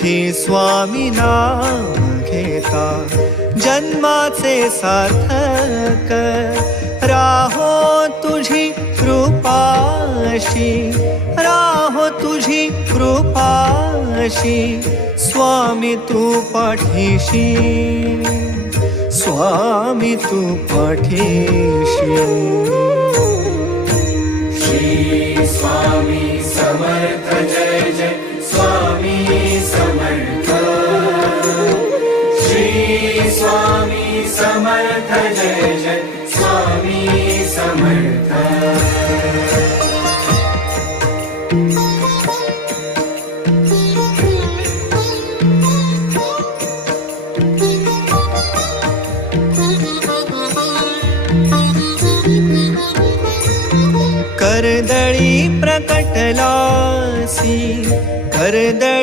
सुखी स्वामी नाम घेता जन्माचे सार्थक राहो तुझी कृपाशी राहो तुझी कृपाशी स्वामी तू पाठीशी स्वामी तू पाठीशी श्री स्वामी समर्थ जय जय स्वामी समर्थ श्री स्वामी समर्थ जय जय स्वामी समर्थ कर्दळी प्रकटलासी कर्दळी